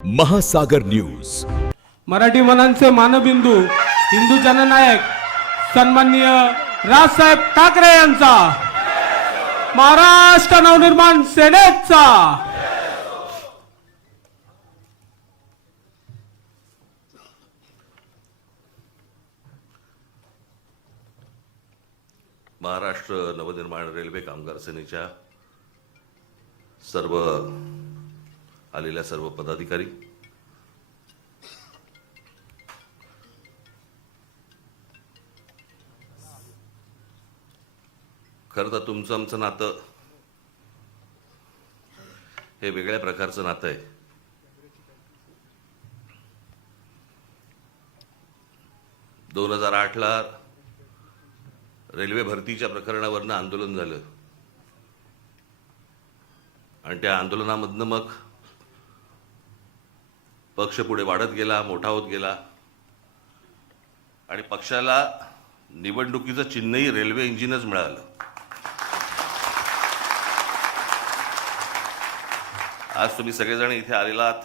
महासागर न्यूज मराठी मनांचे मानबिंदू हिंदू जननायक सन्माननीय राजसाहेब ठाकरे यांचा महाराष्ट्र नवनिर्माण सेनेचा महाराष्ट्र नवनिर्माण रेल्वे कामगार सेनेच्या सर्व आलेल्या सर्व पदाधिकारी, खरं तर तुमचं आमचं नातं हे वेगळ्या प्रकारचं नातं आहे. दोन 2008ला रेल्वे भरतीच्या प्रकरणावरनं आंदोलन झालं आणि त्या आंदोलनामधनं मग पक्ष पुढे वाढत गेला, मोठा होत गेला आणि पक्षाला निवडणुकीचं चिन्हही रेल्वे इंजिनच मिळालं. आज तुम्ही सगळेजण इथे आलेलात.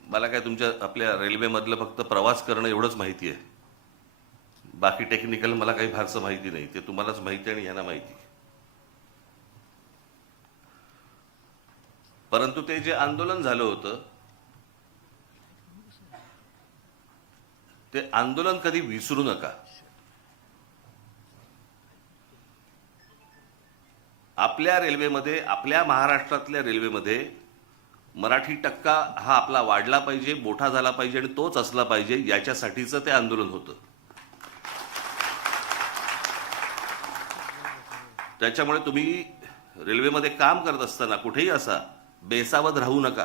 मला काय तुमच्या आपल्या रेल्वेमधलं फक्त प्रवास करणं एवढंच माहिती आहे. बाकी टेक्निकल मला काही फारसं माहिती नाही. ते तुम्हालाच माहिती आणि ह्यांना माहिती. परंतु ते जे आंदोलन झालं होतं ते आंदोलन कधी विसरू नका. आपल्या रेल्वेमध्ये, आपल्या महाराष्ट्रातल्या रेल्वेमध्ये मराठी टक्का हा आपला वाढला पाहिजे, मोठा झाला पाहिजे आणि तोच असला पाहिजे, याच्यासाठीचं ते आंदोलन होतं. त्याच्यामुळे तुम्ही रेल्वेमध्ये काम करत असताना कुठेही असा बेसावध राहू नका.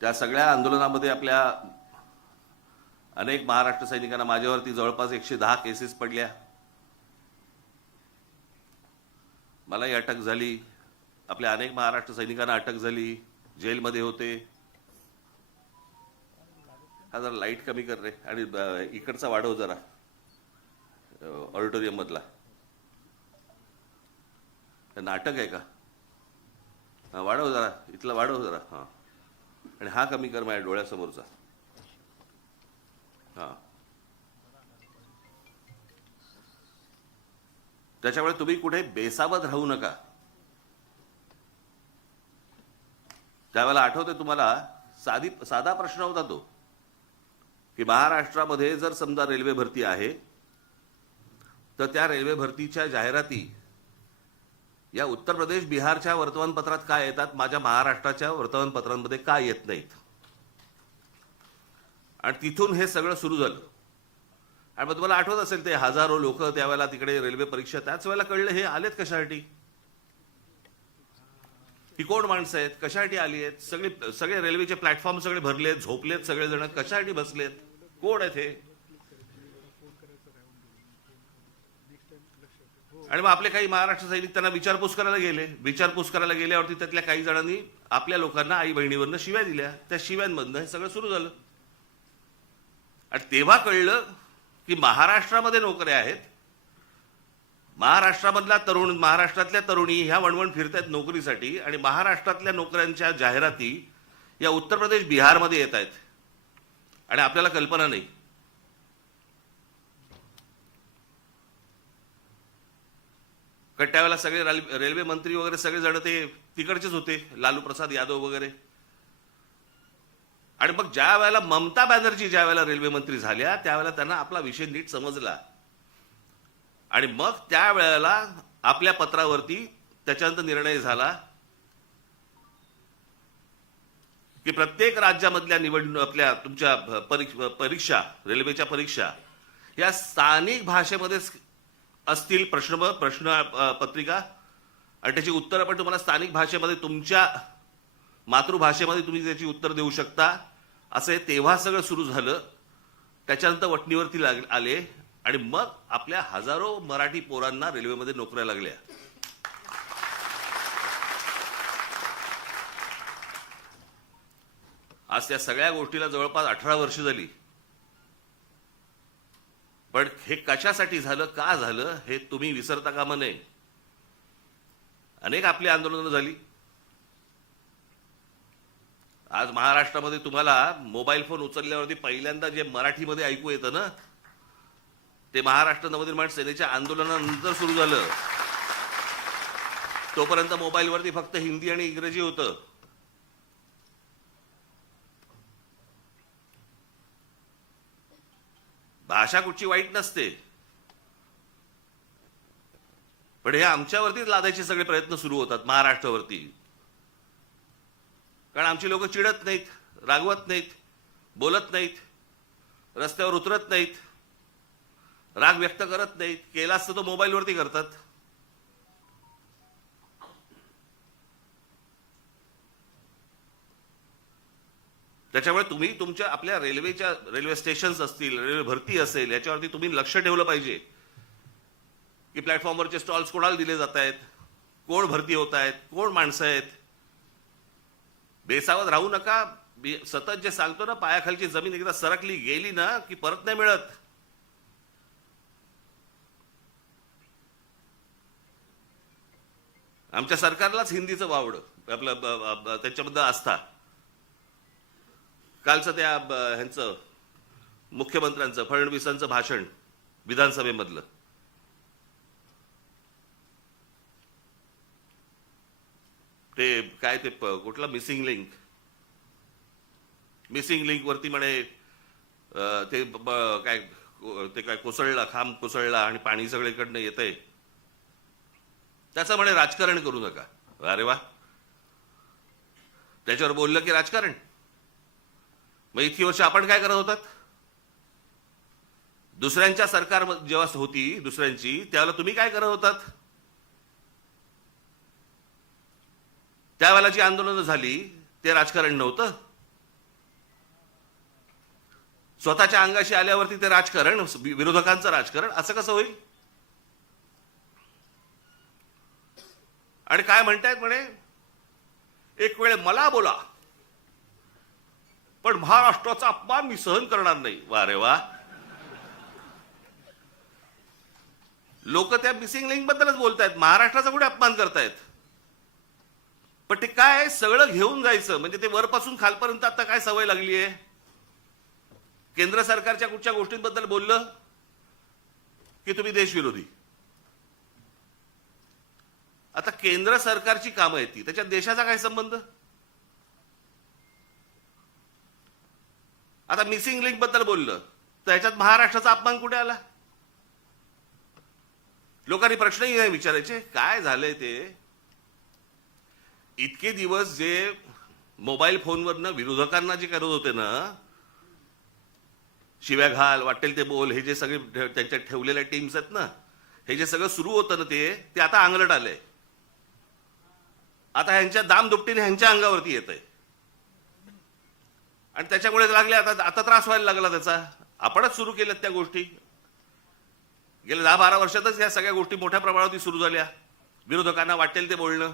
त्या सगळ्या आंदोलनामध्ये आपल्या अनेक महाराष्ट्र सैनिकांना, माझ्यावरती जवळपास 110 केसेस पडल्या. मलाही अटक झाली. आपल्या अनेक महाराष्ट्र सैनिकांना अटक झाली, जेलमध्ये होते. हा जरा लाईट कमी कर रे आणि इकडचा वाढव जरा, ऑडिटोरियम मधला. नाटक आहे का? हा वाढव जरा, इथला वाढव जरा. हा, आणि हा कमी कर माझ्या डोळ्यासमोरचा. हा, त्याच्यामुळे तुम्ही कुठे बेसावध राहू नका. त्यावेळेला आठवते तुम्हाला, साधा प्रश्न होता तो की महाराष्ट्रामध्ये जर समजा रेल्वे भरती आहे तर त्या रेल्वे भरतीच्या जाहिराती या उत्तर प्रदेश, बिहारच्या वर्तमानपत्रात काय येतात, माझ्या महाराष्ट्राच्या वर्तमानपत्रांमध्ये काय येत नाहीत. आणि तिथून हे सगळं सुरू झालं. आणि मग तुम्हाला आठवत असेल ते हजारो लोक त्यावेळेला तिकडे रेल्वे परीक्षा, त्याच वेळेला कळलं हे आलेत कशासाठी, ही कोण माणसं आहेत, कशासाठी आली आहेत. सगळे रेल्वेचे प्लॅटफॉर्म सगळे भरलेत, झोपलेत सगळेजण, कशासाठी बसलेत, कोण आहेत हे. आणि मग आपले काही महाराष्ट्र सैनिक त्यांना विचारपूस करायला गेले. विचारपूस करायला गेल्यावरती त्यातल्या काही जणांनी आपल्या लोकांना आई बहिणीवरनं शिव्या दिल्या. त्या शिव्यांमधनं हे सगळं सुरू झालं. आणि तेव्हा कळलं की महाराष्ट्रामध्ये नोकऱ्या आहेत, महाराष्ट्रातल्या तरुणी ह्या वणवण फिरतायत नोकरीसाठी, आणि महाराष्ट्रातल्या नोकऱ्यांच्या जाहिराती या उत्तर प्रदेश, बिहारमध्ये येत आहेत आणि आपल्याला कल्पना नाही. कारण त्यावेळेला सगळे रेल्वे मंत्री वगैरे सगळे जण ते तिकडचेच होते, लालू प्रसाद यादव वगैरे. आणि मग ज्या वेळेला ममता बॅनर्जी ज्या वेळेला रेल्वे मंत्री झाल्या त्यावेळेला त्यांना आपला विषय नीट समजला. आणि मग त्यावेळेला आपल्या पत्रावरती त्याच्यानंतर निर्णय झाला की प्रत्येक राज्यामधल्या आपल्या तुमच्या परीक्षा, रेल्वेच्या परीक्षा या स्थानिक भाषेमध्ये असतील. प्रश्न पत्रिका आणि त्याची उत्तरं पण तुम्हाला स्थानिक भाषेमध्ये, तुमच्या मातृभाषेमध्ये तुम्ही त्याची उत्तर देऊ शकता. असे तेव्हा सगळं सुरू झालं. त्याच्यानंतर वटणीवरती आले आणि मग आपल्या हजारो मराठी पोरांना रेल्वेमध्ये नोकऱ्या लागल्या. आज त्या सगळ्या गोष्टीला जवळपास 18 वर्ष झाली. पण हे कशासाठी झालं, का झालं, हे तुम्ही विसरता कामा नये. अनेक आपली आंदोलनं झाली. आज महाराष्ट्रामध्ये तुम्हाला मोबाईल फोन उचलल्यावरती पहिल्यांदा जे मराठीमध्ये ऐकू येतं ना, ते महाराष्ट्र नवनिर्माण सेनेच्या आंदोलनानंतर सुरू झालं. तोपर्यंत मोबाईलवरती फक्त हिंदी आणि इंग्रजी होतं. भाषा कुठची वाईट नसते, पण हे आमच्यावरतीच लादायचे सगळे प्रयत्न सुरू होतात महाराष्ट्रावरती. कारण आमची लोक चिडत नाहीत, रागवत नाहीत, बोलत नाहीत, रस्त्यावर उतरत नाहीत, राग व्यक्त करत नाहीत. केला असतं तो मोबाईलवरती करतात. त्याच्यामुळे तुम्ही तुमच्या आपल्या रेल्वे स्टेशन्स असतील, रेल्वे भरती असेल, याच्यावरती तुम्ही लक्ष ठेवलं पाहिजे की प्लॅटफॉर्मवरचे स्टॉल्स कोणाला दिले जात आहेत, कोण भरती होत आहेत, कोण माणसं आहेत. बेसावध राहू नका. सतत जे सांगतो ना, पायाखालची जमीन एकदा सरकली गेली ना की परत नाही मिळत. आमच्या सरकारलाच हिंदीचं वावडं आपलं त्याच्याबद्दल आस्था. कालचं त्या ह्यांचं मुख्यमंत्र्यांचं फडणवीसांचं भाषण विधानसभेमधलं, ते काय ते कुठला मिसिंग लिंक वरती म्हणे ते काय कोसळला, खांब कोसळला आणि पाणी सगळीकडनं येतंय, त्याचं म्हणे राजकारण करू नका. अरे वा, त्याच्यावर बोललं की राजकारण. मग इतकी वर्ष आपण काय करत होतात? दुसऱ्यांच्या सरकार जेव्हा होती दुसऱ्यांची, त्यावेळेला तुम्ही काय करत होतात? त्यावेळेला जी आंदोलनं झाली ते राजकारण नव्हतं. स्वतःच्या अंगाशी आल्यावरती ते राजकारण, विरोधकांचं राजकारण, असं कसं होईल? आणि काय म्हणतायत म्हणे, एक वेळ मला बोला पण महाराष्ट्राचा अपमान मी सहन करणार नाही. वा रे वा. लोक त्या मिसिंग लिंक बद्दलच बोलतायत, महाराष्ट्राचा कुठे अपमान करतायत? पण ते काय सगळं घेऊन जायचं, म्हणजे ते वरपासून खालपर्यंत आता काय सवय लागली आहे. केंद्र सरकारच्या कुठच्या गोष्टींबद्दल बोललं की तुम्ही देशविरोधी. आता केंद्र सरकारची कामं येते, त्याच्यात देशाचा काय संबंध? आता मिसिंग लिंक बद्दल बोललं तर ह्याच्यात महाराष्ट्राचा अपमान कुठे आला? लोकांनी प्रश्नही नाही विचारायचे काय झालंय ते. इतके दिवस जे मोबाईल फोनवरनं विरोधकांना जे करत होते ना, शिव्या घाल, वाटेल ते बोल, हे जे सगळे त्यांच्या ठेवलेल्या टीम्स आहेत ना, हे जे सगळं सुरू होतं ना, ते आता अंगलट आलंय. आता ह्यांच्या दामदुपटीने ह्यांच्या अंगावरती येत आहे आणि त्याच्यामुळे लागले आता त्रास व्हायला लागला त्याचा. आपणच सुरू केल्यात त्या गोष्टी. गेल्या 10-12 वर्षातच या सगळ्या गोष्टी मोठ्या प्रमाणावरती सुरू झाल्या. विरोधकांना वाटेल ते बोलणं,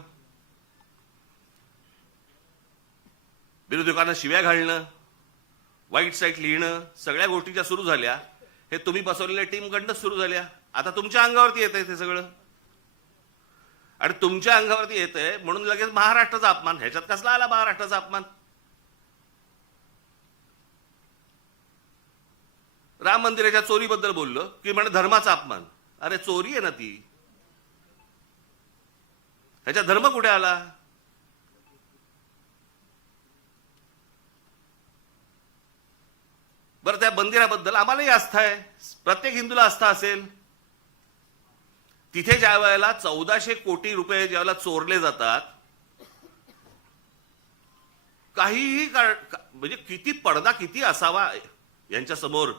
विरोधकांना शिव्या घालणं, वाईट साईट लिहिणं, सगळ्या गोष्टीच्या सुरू झाल्या. हे तुम्ही बसवलेल्या टीमकडनं सुरू झाल्या. आता तुमच्या अंगावरती येत आहे ते सगळं. आणि तुमच्या अंगावरती येत आहे म्हणून लगेच महाराष्ट्राचा अपमान. ह्याच्यात कसला आला महाराष्ट्राचा अपमान? राम मंदिराच्या चोरीबद्दल बोललो की म्हणे धर्माचा अपमान. अरे चोरी आहे ना ती, ह्याच्यात धर्म कुठे आला? बरं, त्या मंदिराबद्दल आम्हालाही आस्था आहे, प्रत्येक हिंदूला आस्था असेल. तिथे ज्या वेळेला 1400 कोटी रुपये ज्यावेळेला चोरले जातात, काहीही म्हणजे किती पडदा किती असावा यांच्या समोर.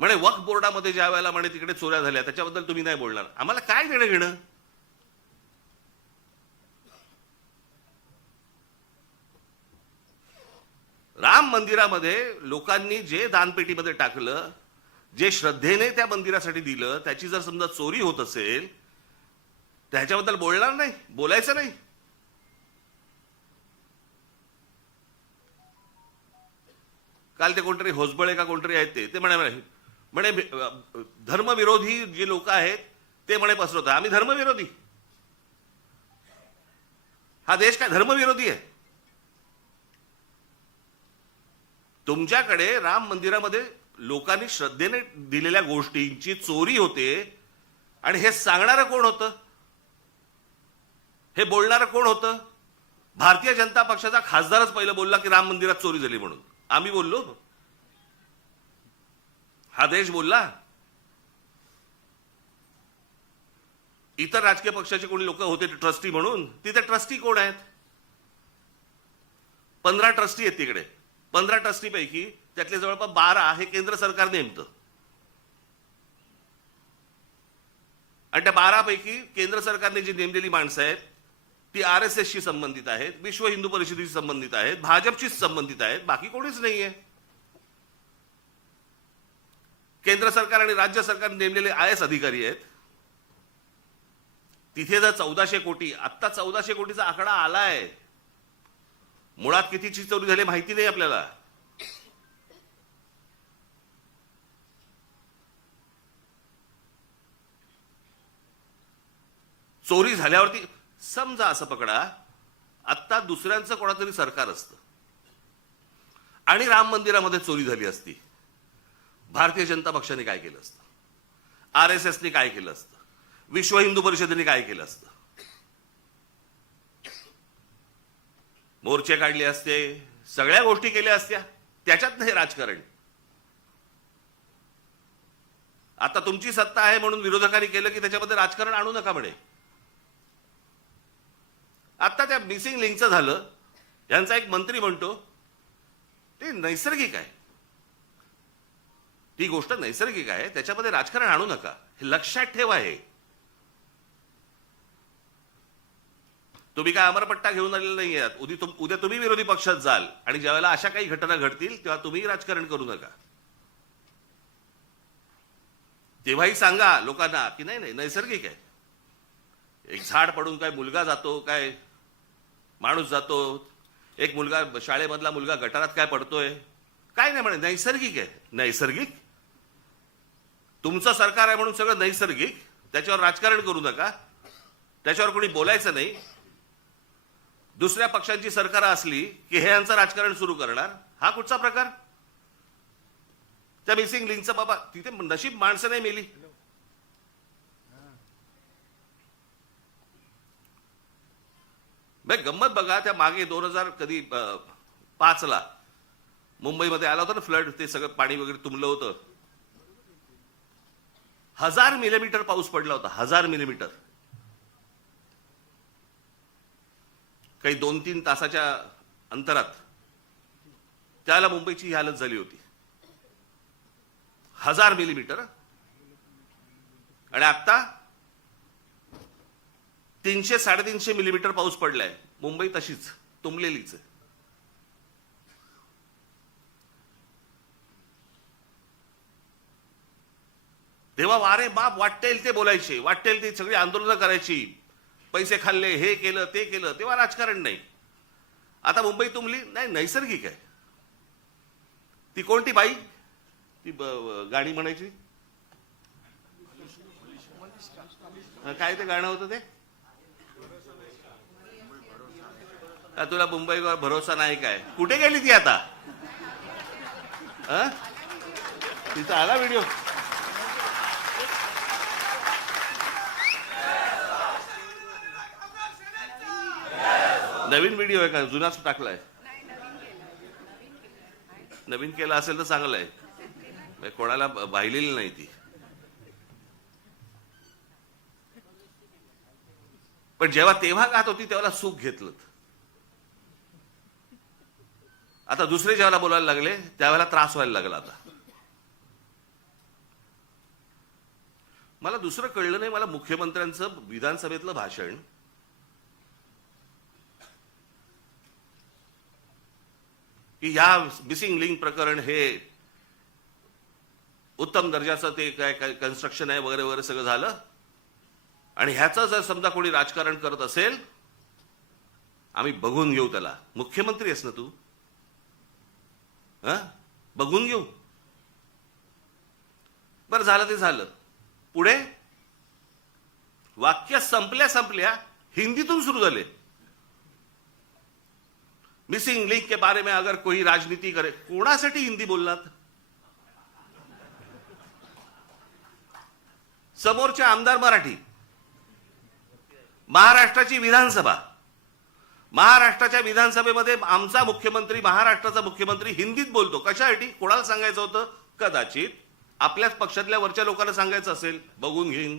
म्हणे वक्फ बोर्डामध्ये ज्या वेळेला म्हणे तिकडे चोऱ्या झाल्या त्याच्याबद्दल तुम्ही नाही बोलणार. आम्हाला काय देणं घेणं? राम मंदिरामध्ये लोकांनी जे दानपेटीमध्ये टाकलं, जे श्रद्धेने त्या मंदिरासाठी दिलं, त्याची जर समजा चोरी होत असेल त्याच्याबद्दल बोलणार नाही, बोलायचं नाही. काल ते कोणतरी होसबळे का कोणतरी आहेत ते म्हणे धर्मविरोधी जे लोक आहेत ते म्हणे पसरवत आहे. आम्ही धर्मविरोधी? हा देश काय धर्मविरोधी आहे? तुमच्याकडे राम मंदिरामध्ये लोकांनी श्रद्धेने दिलेल्या गोष्टींची चोरी होते आणि हे सांगणारं कोण होतं? हे बोलणारं कोण होतं? भारतीय जनता पक्षाचा खासदारच पहिलं बोलला की राम मंदिरात चोरी झाली म्हणून. आम्ही बोललो? हा देश बोलला? इतर राजकीय पक्षाचे कोणी लोक होते ट्रस्टी म्हणून? तिथे ट्रस्टी कोण आहेत? 15 ट्रस्टी आहेत तिकडे. 15 ट्रस्टी पैकी त्यातले जवळपास 12 हे केंद्र सरकार नेमतं आणि त्या 12 पैकी केंद्र सरकारने जी नेमलेली माणसं आहेत ती RSSशी संबंधित आहेत, विश्व हिंदू परिषदेशी संबंधित आहेत, भाजपशीच संबंधित आहेत, बाकी कोणीच नाहीये. केंद्र सरकार आणि राज्य सरकार नेमलेले IS अधिकारी आहेत. तिथे जर 1400 कोटी, आत्ता 1400 कोटीचा आकडा आलाय. मुळात कितीची चोरी झाली माहिती नाही आपल्याला. चोरी झाल्यावरती समजा असं पकडा आत्ता दुसऱ्यांचं कोणातरी सरकार असतं आणि राम मंदिरामध्ये चोरी झाली असती, भारतीय जनता पक्षाने काय केलं असतं? RSSने काय केलं असतं? विश्व हिंदू परिषदेने काय केलं असतं? मोर्चे काढले असते, सगळ्या गोष्टी केल्या असत्या. त्याच्यात नाही राजकारण. आता तुमची सत्ता आहे म्हणून विरोधकांनी केलं की त्याच्यामध्ये राजकारण आणू नका म्हणे. आता त्या मिसिंग लिंकचं झालं, यांचा एक मंत्री म्हणतो ते नैसर्गिक आहे, ती गोष्ट नैसर्गिक आहे, त्याच्यामध्ये राजकारण आणू नका. हे लक्षात ठेवा. हे तुम्ही काय अमरपट्टा घेऊन आलेला नाही आहात. उद्या तुम्ही विरोधी पक्षात जाल आणि ज्यावेळेला अशा काही घटना घडतील तेव्हा तुम्ही राजकारण करू नका. तेव्हाही सांगा लोकांना की नाही नाही नैसर्गिक आहे. एक झाड पडून काय मुलगा जातो, काय माणूस जातो, एक मुलगा शाळेमधला मुलगा गटारात काय पडतोय, काय नाही म्हणे नैसर्गिक आहे. नैसर्गिक? तुमचं सरकार आहे म्हणून सगळं नैसर्गिक, त्याच्यावर राजकारण करू नका, त्याच्यावर कोणी बोलायचं नाही. दुसऱ्या पक्षांची सरकार असली की हे यांचं राजकारण सुरू करणार. हा कुठचा प्रकार? त्या मिसिंग लिंकचं बाबा तिथे नशीब माणसं नाही मेली. गंमत बघा, त्या मागे 2005 मुंबईमध्ये आला होता ना फ्लड, ते सगळं पाणी वगैरे तुंबलं होतं. 1000 मिलीमीटर पाऊस पडला होता. 1000 मिलीमीटर. काही 2-3 तासाच्या अंतरात त्याला मुंबईची ही हालत झाली होती. 1000 मिलीमीटर. आणि आता 300-350 मिलीमीटर पाऊस पडलाय. मुंबई तशीच तुंबलेलीच आहे. तेव्हा वारे बाप वाटेल ते बोलायचे, वाटेल ते सगळी आंदोलनं करायची, पैसे खाल्ले, हे केलं ते केलं, तेव्हा राजकारण नाही. आता मुंबई तुंबली नाही, नैसर्गिक आहे. ती कोणती बाई ती गाणी म्हणायची, काय ते गाणं होतं ते, तुला मुंबईवर भरोसा नाही काय, कुठे गेली ती आता? तिचा आला व्हिडिओ. नवीन व्हिडिओ आहे का, जुनाच टाकलाय? नवीन केला असेल तर चांगलं आहे, कोणाला पाहिलेली नाही ती. पण जेव्हा तेव्हा गात होती तेव्हा सुख घेतलं. आता दुसरे जेव्हा बोलायला लागले त्यावेळेला त्रास व्हायला लागला. आता मला दुसरं कळलं नाही, मला मुख्यमंत्र्यांचं विधानसभेतलं भाषण की या मिसिंग लिंक प्रकरण हे उत्तम दर्जाचं ते काय काय कन्स्ट्रक्शन आहे वगैरे वगैरे सगळं झालं आणि ह्याचं जर समजा कोणी राजकारण करत असेल आम्ही बघून घेऊ त्याला. मुख्यमंत्री आहेस ना तू, बघून घेऊ. बरं, झालं ते झालं. पुढे वाक्य संपल्या हिंदीतून सुरू झाले. मिसिंग लिंक के बारे में अगर कोई राजनीति करे. कोणासाठी हिंदी बोललात? समोरचे आमदार मराठी. महाराष्ट्राची विधानसभा, महाराष्ट्राच्या विधानसभेमध्ये आमचा मुख्यमंत्री, महाराष्ट्राचा मुख्यमंत्री हिंदीत बोलतो. कशासाठी? कोणाला सांगायचं होतं? कदाचित आपल्याच पक्षातल्या वरच्या लोकांना सांगायचं असेल, बघून घेईन.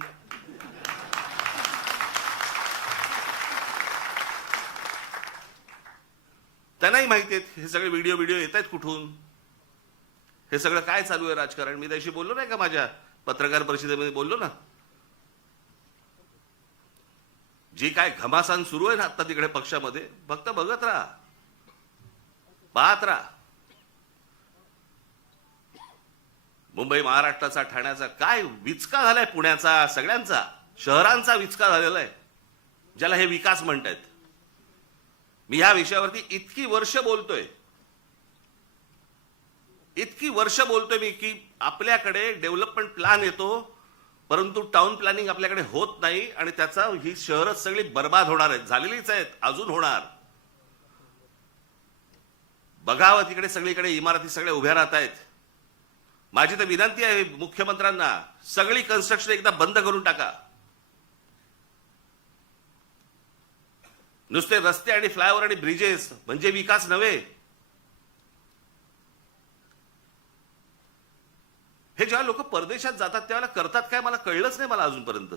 त्यांनाही माहिती आहेत हे सगळे व्हिडिओ येत आहेत कुठून, हे सगळं काय चालू आहे राजकारण. मी त्याशी बोललो नाही का, माझ्या पत्रकार परिषदेमध्ये बोललो ना. जी काय घमासान सुरू आहे ना आता तिकडे पक्षामध्ये, फक्त बघत राहा, पाहत राहा. मुंबई महाराष्ट्राचा, ठाण्याचा काय विचका झालाय, पुण्याचा, सगळ्यांचा शहरांचा विचका झालेला आहे, ज्याला हे विकास म्हणतायत. मी ह्या विषयावरती इतकी वर्ष बोलतोय मी की आपल्याकडे डेव्हलपमेंट प्लॅन येतो, परंतु टाउन प्लॅनिंग आपल्याकडे होत नाही आणि त्याचा ही शहरच सगळी बर्बाद होणार आहेत, झालेलीच आहेत, अजून होणार. बघावं तिकडे सगळीकडे इमारती सगळ्या उभ्या राहत आहेत. माझी तर विनंती आहे मुख्यमंत्र्यांना, सगळी कन्स्ट्रक्शन एकदा बंद करून टाका. नुसते रस्ते आणि फ्लायओव्हर आणि ब्रिजेस म्हणजे विकास नव्हे. हे जेव्हा लोक परदेशात जातात त्यावेळेला करतात काय मला कळलंच नाही मला अजूनपर्यंत.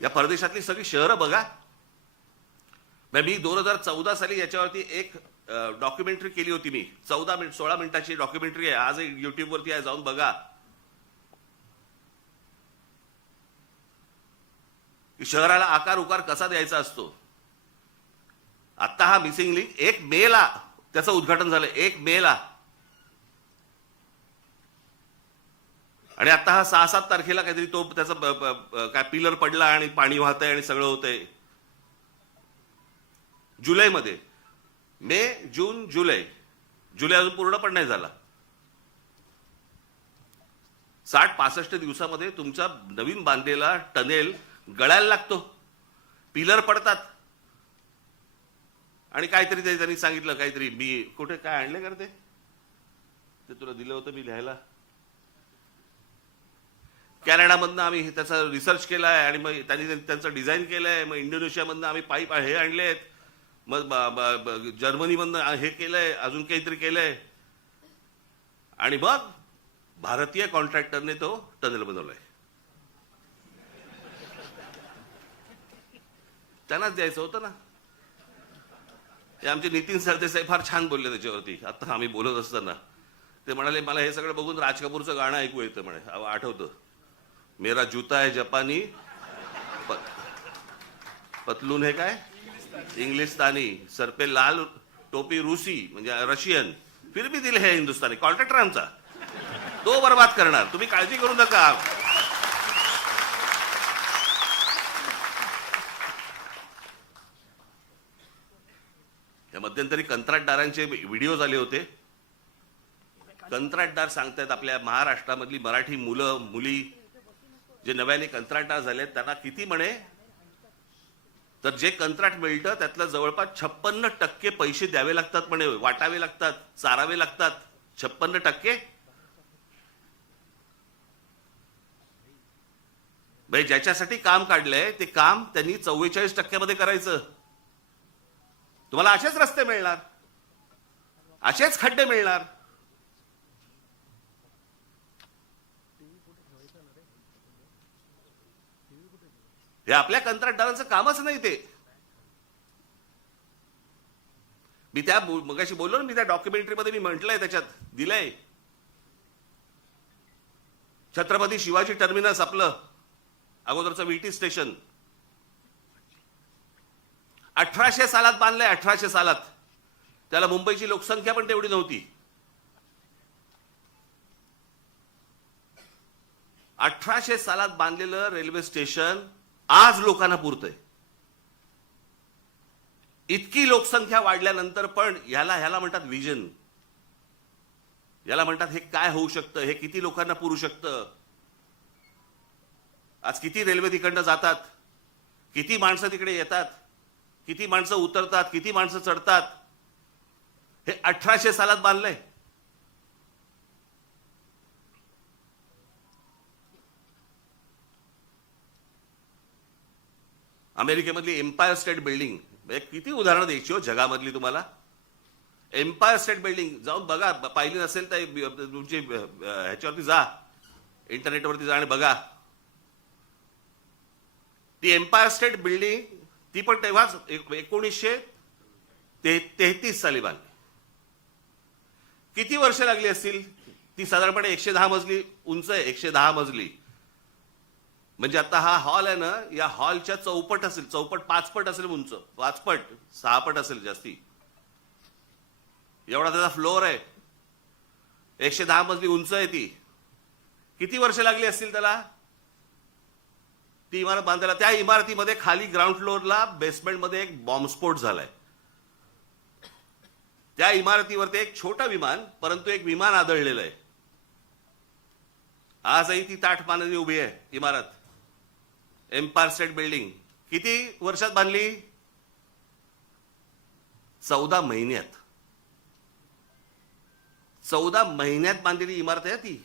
या परदेशातली सगळी शहरं बघा. मी 2014 साली याच्यावरती एक डॉक्युमेंटरी केली होती. मी 16 मिनिटाची डॉक्युमेंटरी आहे, आज युट्यूबवरती आहे, जाऊन बघा. शहराला आकार उकार कसा द्यायचा असतो. आता हा मिसिंग लिंक 1 मेला त्याचं उद्घाटन झालं, 1 मेला. आणि आता हा 6-7 तारखेला काहीतरी तो त्याचा काय पिलर पडला आणि पाणी वाहतंय आणि सगळं होतंय. जुलैमध्ये, मे, जून, जुलै अजून पूर्ण पण नाही झाला. 60-65 दिवसामध्ये तुमचा नवीन बांधलेला टनेल गळायला लागतो, पिलर पडतात. आणि काहीतरी त्यांनी सांगितलं, काहीतरी मी कुठे काय आणले करते ते तुला दिलं होतं मी लिहायला. कॅनडामधनं आम्ही त्याचा रिसर्च केलाय आणि मग त्यांनी त्यांचं डिझाईन केलंय. मग इंडोनेशियामधनं आम्ही पाईप हे आणलेत, मग जर्मनीमधनं हे केलंय, अजून काहीतरी केलंय. आणि मग भारतीय कॉन्ट्रॅक्टरने तो टनेल बनवलाय. त्यांनाच द्यायचं होतं ना. ते आमचे नितीन सरदेसाई फार छान बोलले त्याच्यावरती. आता आम्ही बोलत असताना ते म्हणाले, मला हे सगळं बघून राज कपूरचं गाणं ऐकू येतं म्हणे, आठवतं. मेरा जूता है जपानी, पतलून हे काय इंग्लिशतानी, सर पे लाल टोपी रूसी म्हणजे रशियन, फिर भी दिल है हिंदुस्तानी. कॉन्ट्रॅक्टर आमचा तो बर्बाद करणार, तुम्ही काळजी करू नका. या मध्यंतरी कंत्राटदारांचे व्हिडिओ आले होते. कंत्राटदार सांगतायत आपल्या महाराष्ट्रामधली मराठी मुलं मुली जे नव्याने कंत्राटदार झाले त्यांना किती म्हणे, तर जे कंत्राट मिळतं त्यातलं जवळपास 56% पैसे द्यावे लागतात म्हणे, वाटावे लागतात, चारावे लागतात. 56%. भाई ज्याच्यासाठी काम काढलंय ते काम त्यांनी 44% करायचं. तुम्हाला असेच रस्ते मिळणार, असेच खड्डे मिळणार. हे आपल्या कंत्राटदारांचं कामच नाही ते. मी त्या मगाशी बोललो ना, मी त्या डॉक्युमेंटरीमध्ये मी म्हटलंय, त्याच्यात दिलंय. छत्रपती शिवाजी टर्मिनस आपलं अगोदरचं VT स्टेशन 1800 सालात बांधलंय. 1800 सालात. त्याला मुंबईची लोकसंख्या पण तेवढी नव्हती. 1800 सालात बांधलेलं रेल्वे स्टेशन आज लोकांना पुरतंय. इतकी लोकसंख्या वाढल्यानंतर पण ह्याला म्हणतात विजन. याला म्हणतात हे काय होऊ शकतं, हे किती लोकांना पुरू शकतं. आज किती रेल्वे तिकडनं जातात, किती माणसं तिकडे येतात, किती माणसं उतरतात, किती माणसं चढतात. हे 1800 सालात बांधलंय. अमेरिकेमधली एम्पायर स्टेट बिल्डिंग, किती उदाहरणं द्यायची हो जगामधली तुम्हाला. एम्पायर स्टेट बिल्डिंग जाऊन बघा, पाहिली नसेल तर तुमची ह्याच्यावरती जा, इंटरनेटवरती जा आणि बघा. ती एम्पायर स्टेट बिल्डिंग ती पण तेव्हाच 1933 साली बांधली. किती वर्ष लागली असतील. ती साधारणपणे 110 मजली उंच आहे, 110 मजली. म्हणजे आता हा हॉल आहे ना, या हॉलच्या चौपट असेल, चौपट 5 पट असेल उंच, 5 पट 6 पट असेल जास्ती, एवढा त्याचा फ्लोअर आहे. 110 मजली उंच आहे ती. किती वर्ष लागली असतील त्याला ती इमारत बांधायला. त्या इमारतीमध्ये खाली ग्राउंड फ्लोअरला बेसमेंटमध्ये एक बॉम्बस्फोट झालाय. त्या इमारतीवरती एक छोटं विमान, परंतु एक विमान आदळलेलं आहे. आजही ती ताठ मानेने उभी आहे इमारत. एम्पायर स्टेट बिल्डिंग किती वर्षात बांधली. 14 महिन्यात. 14 महिन्यात बांधलेली इमारत आहे ती.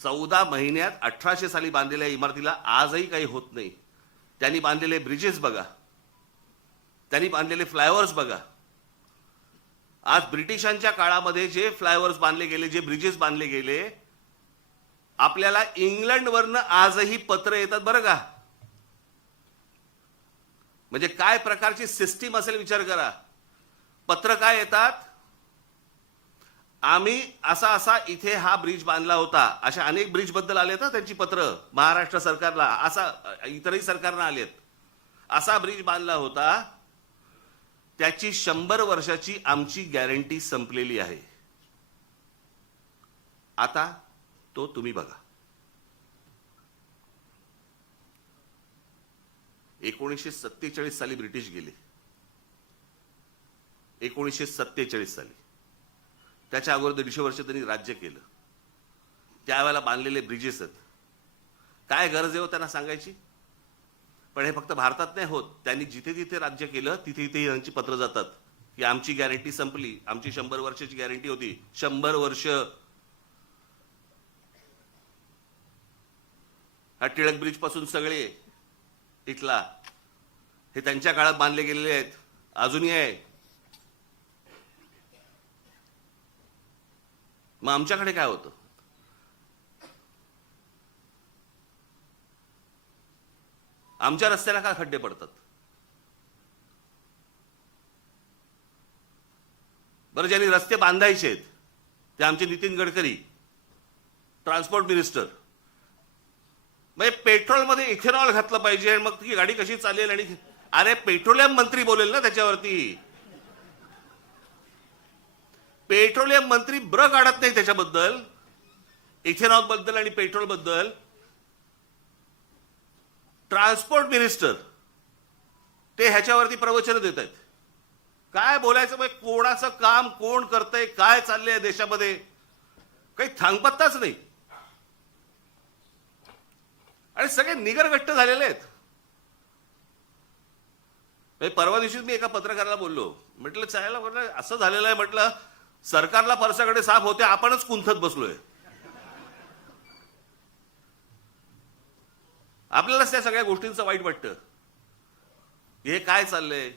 14 महिन्यात 1800 साली बांधलेल्या इमारतीला आजही काही होत नाही. त्यांनी बांधलेले ब्रिजेस बघा, त्यांनी बांधलेले फ्लायओव्हर्स बघा. आज ब्रिटिशांच्या काळामध्ये जे फ्लायओव्हर्स बांधले गेले, जे ब्रिजेस बांधले गेले, आपल्याला इंग्लंडवरनं आजही पत्र येतात बरं का. म्हणजे काय प्रकारची सिस्टीम असेल विचार करा. पत्र काय येतात, आम्ही असा असा इथे हा ब्रिज बांधला होता. अशा अनेक ब्रिज बद्दल आलेत ना त्यांची पत्र महाराष्ट्र सरकारला, असा इतरही सरकारना आलेत. असा ब्रिज बांधला होता, त्याची 100 वर्षाची आमची गॅरंटी संपलेली आहे. आता तो तुम्ही बघा. 1947 साली ब्रिटिश गेले. 1947 साली. त्याच्या अगोदर 150 वर्ष त्यांनी राज्य केलं. त्यावेळेला बांधलेले ब्रिजेस आहेत. काय गरज आहे हो त्यांना सांगायची. पण हे फक्त भारतात नाही होत. त्यांनी जिथे जिथे राज्य केलं तिथे तिथे यांची पत्र जातात की आमची गॅरंटी संपली. आमची 100 वर्षाची गॅरंटी होती. 100 वर्ष. हा टिळक ब्रिज पासून सगळे इथला हे त्यांच्या काळात बांधले गेलेले आहेत. अजूनही आहे. मग आमच्याकडे काय होतं. आमच्या रस्त्याला का खड्डे पडतात. बरं, ज्यांनी रस्ते बांधायचे आहेत ते आमचे नितीन गडकरी, ट्रान्सपोर्ट मिनिस्टर. म्हणजे पेट्रोलमध्ये इथेनॉल घातलं पाहिजे आणि मग ती गाडी कशी चालेल. आणि अरे पेट्रोलियम मंत्री बोलेल ना त्याच्यावरती. पेट्रोलियम मंत्री ब्र काढत नाही त्याच्याबद्दल, इथेनॉल बद्दल आणि पेट्रोल बद्दल. ट्रान्सपोर्ट मिनिस्टर ते ह्याच्यावरती प्रवचन देत आहेत. काय बोलायचं. मग कोणाचं काम कोण करतंय, काय चाललंय देशामध्ये, काही थांगपत्ताच नाही. आणि सगळे निगरगट्ट झालेले आहेत. परवा दिवशीच मी एका पत्रकाराला बोललो, म्हटलं चायला, म्हटलं असं झालेलं आहे, म्हटलं सरकारला परसाकडे साफ होते, आपणच कुंथत बसलोय. आपल्यालाच त्या सगळ्या गोष्टींचं वाईट वाटतं. हे काय चाललंय.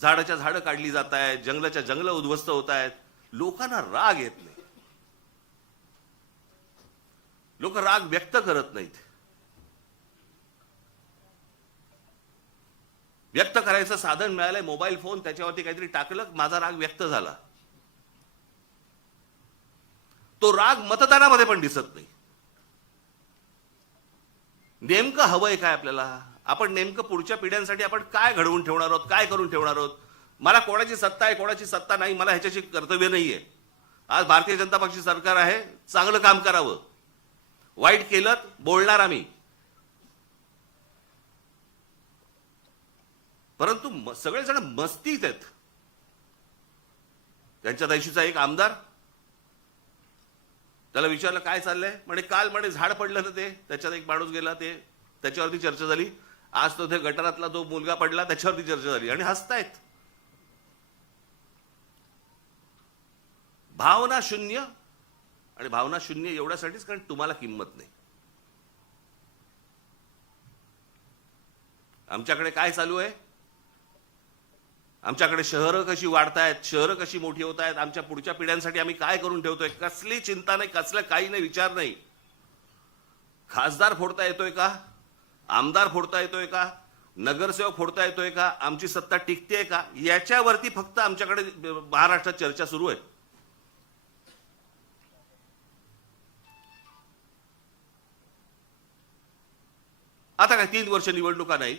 झाडाच्या झाडं काढली जात आहेत, जंगलाच्या जंगलं उद्ध्वस्त होत आहेत. लोकांना राग येत नाही. लोक राग व्यक्त करत नाहीत. व्यक्त करायचं साधन मिळालंय मोबाईल फोन, त्याच्यावरती काहीतरी टाकलं, माझा राग व्यक्त झाला. तो राग मतदानामध्ये पण दिसत नाही. नेमकं हवंय काय आपल्याला. आपण नेमकं पुढच्या पिढ्यांसाठी आपण काय घडवून ठेवणार आहोत, काय करून ठेवणार आहोत. मला कोणाची सत्ता आहे कोणाची सत्ता नाही, मला ह्याच्याशी कर्तव्य नाहीये. आज भारतीय जनता पक्षाचे सरकार आहे, चांगलं काम करावं. वाईट केलं बोलणार आम्ही. परंतु सगळेजण मस्तीत आहेत. त्यांच्या दिवशीचा एक आमदार, त्याला विचारलं काय चाललंय, म्हणे काल म्हणे झाड पडलं ना ते, त्याच्यात एक माणूस गेला, ते त्याच्यावरती चर्चा झाली. आज तो ते गटारातला तो मुलगा पडला, त्याच्यावरती चर्चा झाली आणि हसतायत. भावना शून्य. आणि भावना शून्य एवढ्यासाठीच कारण तुम्हाला किंमत नाही. आमच्याकडे काय चालू आहे, आमच्याकडे शहरं कशी वाढतायत, शहरं कशी मोठी होत आहेत, आमच्या पुढच्या पिढ्यांसाठी आम्ही काय करून ठेवतोय, कसली चिंता नाही, कसलं काही नाही, विचार नाही. खासदार फोडता येतोय का, आमदार फोडता येतोय का, नगरसेवक फोडता येतोय का, आमची सत्ता टिकतेय का, याच्यावरती फक्त आमच्याकडे महाराष्ट्रात चर्चा सुरू आहे. आता काय 3 वर्ष निवडणुका नाहीत,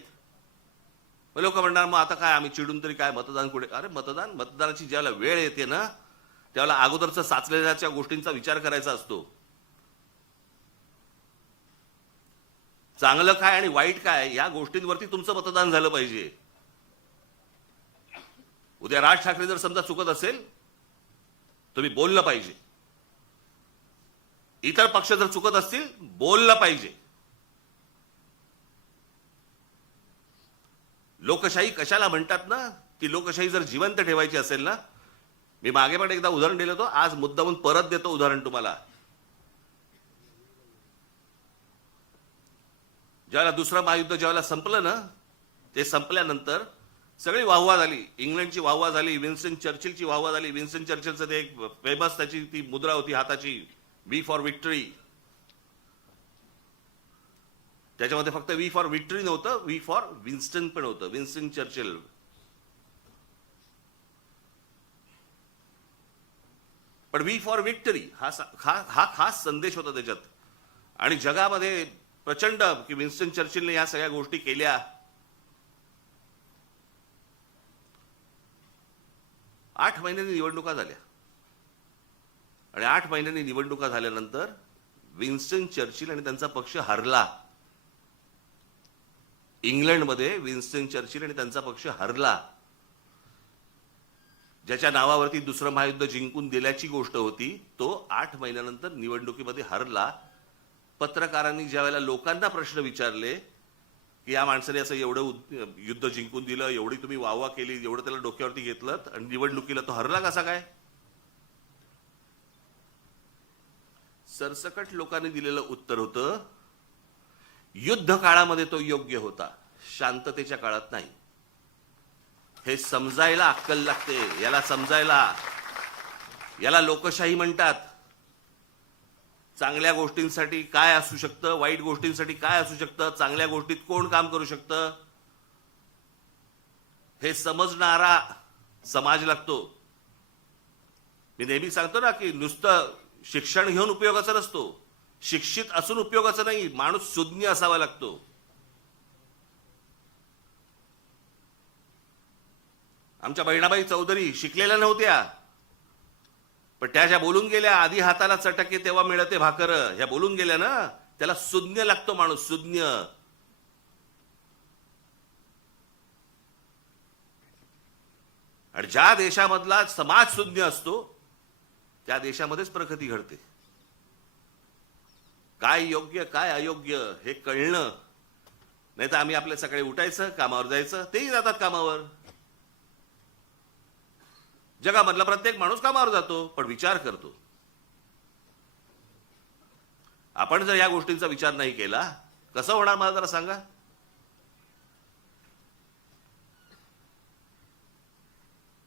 लोक म्हणणार मग आता काय आम्ही चिडून तरी काय, मतदान कुठे. अरे मतदानाची ज्याला वेळ येते ना, त्याला अगोदरच साचलेल्या गोष्टींचा विचार करायचा असतो. चांगलं काय आणि वाईट काय या गोष्टींवरती तुमचं मतदान झालं पाहिजे. उद्या राज ठाकरे जर समजा चुकत असेल, तुम्ही बोललं पाहिजे. इतर पक्ष जर चुकत असतील, बोललं पाहिजे. लोकशाही कशाला म्हणतात ना, ती लोकशाही जर जिवंत ठेवायची असेल ना, मी मागे पण एकदा उदाहरण दिलं होतं, आज मुद्दामून परत देतो उदाहरण तुम्हाला. ज्यावेळेला दुसरं महायुद्ध ज्यावेळेला संपलं ना, ते संपल्यानंतर सगळी वाहवा झाली. इंग्लंडची वाहवा झाली, विन्स्टन चर्चिलची वाहवा झाली. विन्स्टन चर्चिलचं ते एक फेमस त्याची ती मुद्रा होती हाताची, वी फॉर विक्टरी. त्याच्यामध्ये फक्त वी फॉर विक्टरी नव्हतं, वी फॉर विन्स्टन पण होतं, विन्स्टन चर्चिल. पण वी फॉर विक्टरी हा खास संदेश होता त्याच्यात. आणि जगामध्ये प्रचंड की विन्स्टन चर्चिलने या सगळ्या गोष्टी केल्या. आठ महिन्यांनी निवडणुका झाल्या आणि 8 महिन्यांनी निवडणुका झाल्यानंतर विन्स्टन चर्चिल आणि त्यांचा पक्ष हरला. इंग्लंडमध्ये विन्स्टन चर्चिल आणि त्यांचा पक्ष हरला. ज्याच्या नावावरती दुसरं महायुद्ध जिंकून दिल्याची गोष्ट होती, तो 8 महिन्यानंतर निवडणुकीमध्ये हरला. पत्रकारांनी ज्यावेळेला लोकांना प्रश्न विचारले की या माणसाने असं एवढं युद्ध जिंकून दिलं, एवढी तुम्ही वाहवा केली, एवढं त्याला डोक्यावरती घेतलं आणि निवडणुकीला तो हरला कसा काय, सरसकट लोकांनी दिलेलं उत्तर होतं, युद्ध काळामध्ये तो योग्य होता, शांततेच्या काळात नाही. हे समजायला अक्कल लागते. याला समजायला, याला लोकशाही म्हणतात. चांगल्या गोष्टींसाठी काय असू शकतं, वाईट गोष्टींसाठी काय असू शकतं, चांगल्या गोष्टीत कोण काम करू शकतं, हे समजणारा समाज लागतो. मी नेहमी सांगतो ना की नुसतं शिक्षण घेऊन उपयोगाचा नसतो, शिक्षित असून उपयोगाचा नाही, माणूस सुज्ञ असावा लागतो. आमच्या बहिणाबाई चौधरी शिकलेल्या नव्हत्या, पण त्या ज्या बोलून गेल्या, आधी हाताला चटके तेव्हा मिळते भाकर, ह्या बोलून गेल्या ना, त्याला सुज्ञ लागतो माणूस, सुज्ञ. आणि ज्या देशामधला समाज सुज्ञ असतो त्या देशामध्येच प्रगती घडते. काय योग्य काय अयोग्य हे कळणं, नाही तर आम्ही आपल्या सकाळी उठायचं, कामावर जायचं, तेही जातात कामावर. जगामधला प्रत्येक माणूस कामावर जातो, पण विचार करतो. आपण जर या गोष्टींचा विचार नाही केला, कसं होणार मला जरा सांगा.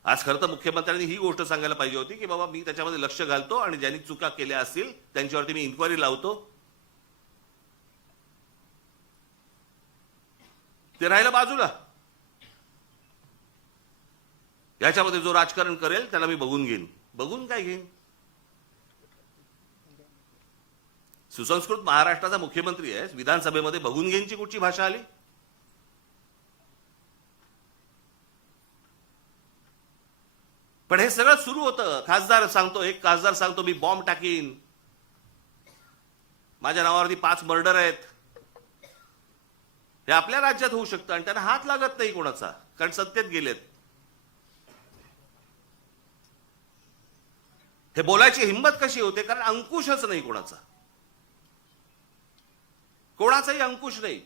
आज खरं तर मुख्यमंत्र्यांनी ही गोष्ट सांगायला पाहिजे होती की बाबा मी त्याच्यामध्ये लक्ष घालतो आणि ज्यांनी चुका केल्या असतील त्यांच्यावरती मी इन्क्वायरी लावतो. ते राहिलं बाजूला. याच्यामध्ये जो राजकारण करेल त्याला मी बघून घेईन. बघून काय घेईन? सुसंस्कृत महाराष्ट्राचा मुख्यमंत्री आहे, विधानसभेमध्ये बघून घेईनची कुठची भाषा आली? पण हे सगळं सुरू होतं. खासदार सांगतो, एक खासदार सांगतो मी बॉम्ब टाकीन, माझ्या नावावरती 5 मर्डर आहेत. हे आपल्या राज्यात होऊ शकतं आणि त्यांना हात लागत नाही कोणाचा, कारण सत्तेत गेलेत. हे बोलायची हिंमत कशी होते? कारण अंकुशच नाही कोणाचा, कोणाचाही अंकुश नाही.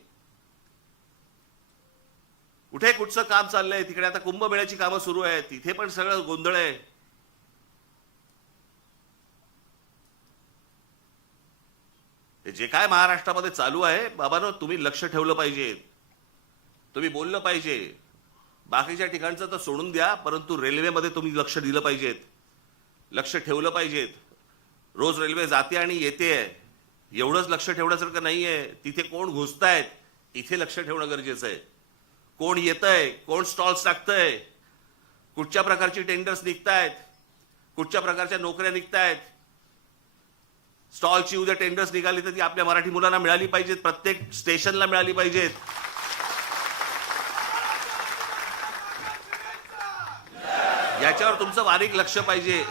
कुठे कुठचं काम चाललंय, तिकडे आता कुंभमेळ्याची कामं सुरू आहेत, तिथे पण सगळं गोंधळ आहे. जे काय महाराष्ट्रामध्ये चालू आहे बाबांनो, तुम्ही लक्ष ठेवलं पाहिजे, तुम्ही बोललं पाहिजे. बाकीच्या ठिकाणचं तर सोडून द्या, परंतु रेल्वेमध्ये तुम्ही लक्ष दिलं पाहिजेत, लक्ष ठेवलं पाहिजेत. रोज रेल्वे जाते आणि येते, एवढंच लक्ष ठेवण्यासारखं नाहीये. तिथे कोण घुसतायत इथे लक्ष ठेवणं गरजेचं आहे. कोण येतंय, कोण स्टॉल्स टाकतंय, कुठच्या प्रकारची टेंडर्स निघतायत, कुठच्या प्रकारच्या नोकऱ्या निघतायत. स्टॉलची उद्या टेंडर्स निघाली तर ती आपल्या मराठी मुलांना मिळाली पाहिजेत, प्रत्येक स्टेशनला मिळाली पाहिजेत. याच्यावर तुमचं बारीक लक्ष पाहिजे.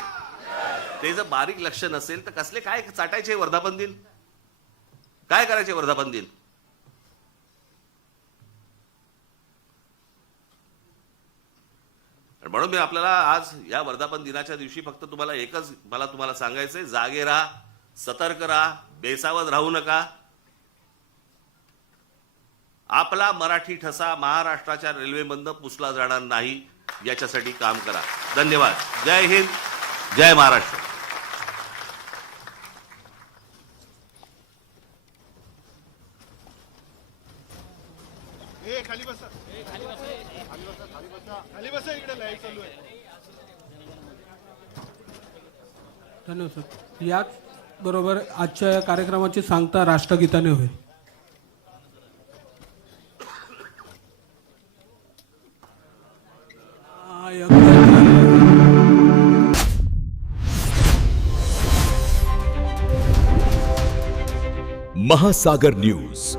ते जर बारीक लक्ष नसेल तर कसले काय चाटायचे वर्धापन दिन, काय करायचे वर्धापन दिन? म्हणून मी आपल्याला आज या वर्धापन दिनाच्या दिवशी फक्त तुम्हाला एकच मला तुम्हाला सांगायचंय, जागे राहा, सतर्क राहा, बेसावध राहू नका. आपला मराठी ठसा महाराष्ट्राच्या रेल्वेमधनं पुसला जाणार नाही याच्यासाठी काम करा. धन्यवाद. जय हिंद, जय महाराष्ट्र. खाली बसा, खाली बसा, खाली बसा, खाली बसा, खाली बसा. इकडे लाईट चालू आहे. धन्यवाद सर. याच बरोबर आजच्या या कार्यक्रमाची सांगता राष्ट्रगीताने होईल. महासागर न्यूज.